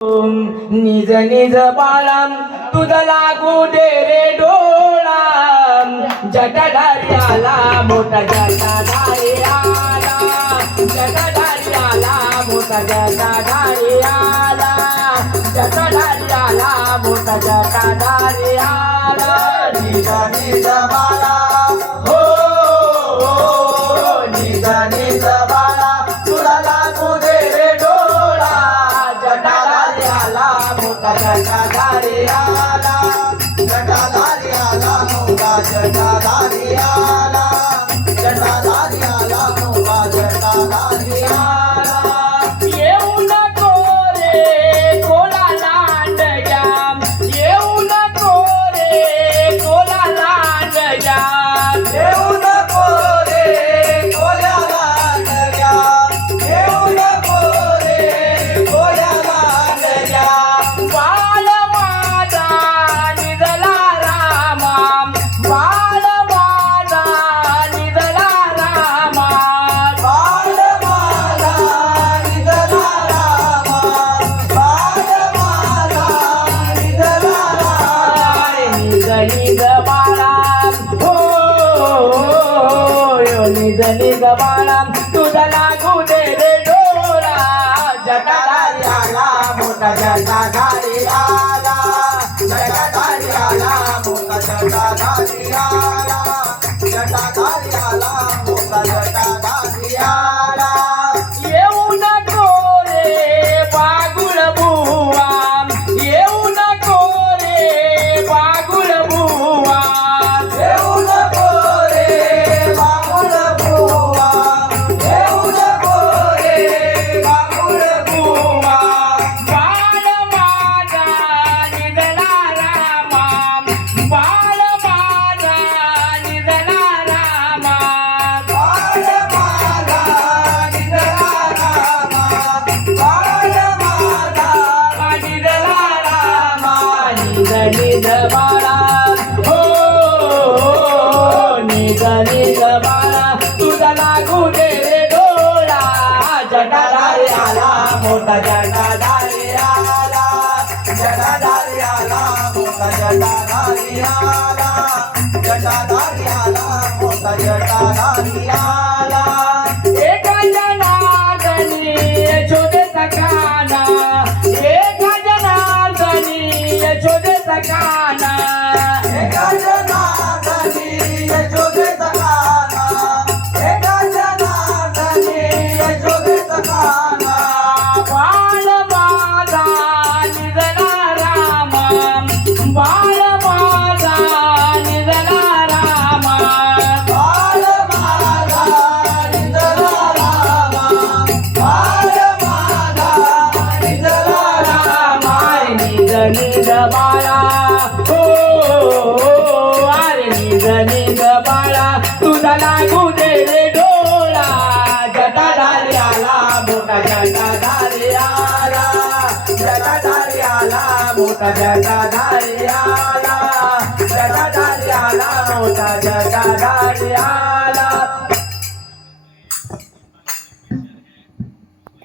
निज निज बाळा तुझा लागू दे रे डोळा जटाधारी आला मोठा जटाधारी आला जटाधारी आला मोठा जटाधारी आला जटाधारी आला मोठा जटाधारी आला निज निज बाळा हो निज निज बाळा तुला लागू दे रे डोळा जटाधारी आला मोठा जटाधारी आला जटाधारी आला मोठा जटाधारी आला जटाधारी आला मोठा जटाधारी आला येऊ नको रे कोला लांडग्या येऊ नको रे कोला लांडग्या येऊ नको रे कोल्याला नग्या येऊ नको रे कोल्याला नग्या बाळ माझा निजला रामा बाळ माझा निजला रामा बाळ माझा निजला रामा बाळ माझा निजला रामा निज निज बाळा हो निज निज बाळा तुझा लागू दे रे डोळा जटाधारी आला मोठा जटाधारी आला जटाधारी आला मोठा जटाधारी आला जटाधारी आला मोठा जटाधारी आला येऊ नको रे बागुळ बुवा येऊ नको रे बागुळ बुवा येऊ नको रे बाबुळ बुवा येऊ नको रे बाबुळ बुवा बाळ माझा निजला रामा बाळ माझा निजला रामा बाळ माझा निजला रामा बाळ माझा निजला रामा निज निज बाळा हो निज निज बाळा तुझा लागू दे रे डोळा जटाधारी आला मोठा जटाधारी आला जटाधारी आला मोठा जटाधारी आला जटाधारी आला मोठा जटाधारी आला एका जनार्दनी यशोदे सखाना एका जनार्दनी यशोदे सखाना एका जनार्दनी यशोदे सखाना एका जनार्दनी यशोदे सखाना बाळ माझा निजला रामा बाळ माझा निजला रामा बाळ माझा निजला रामा बाळ माझा निजला रामा निज निज बाळा हो अरे निज निज बाळा तुझा लागू दे रे डोळा जटाधारी आला मोठा जटाधारी आला जटाधारी आला मोठा जटाधारी आला जटाधारी आला मोठा जटाधारी आला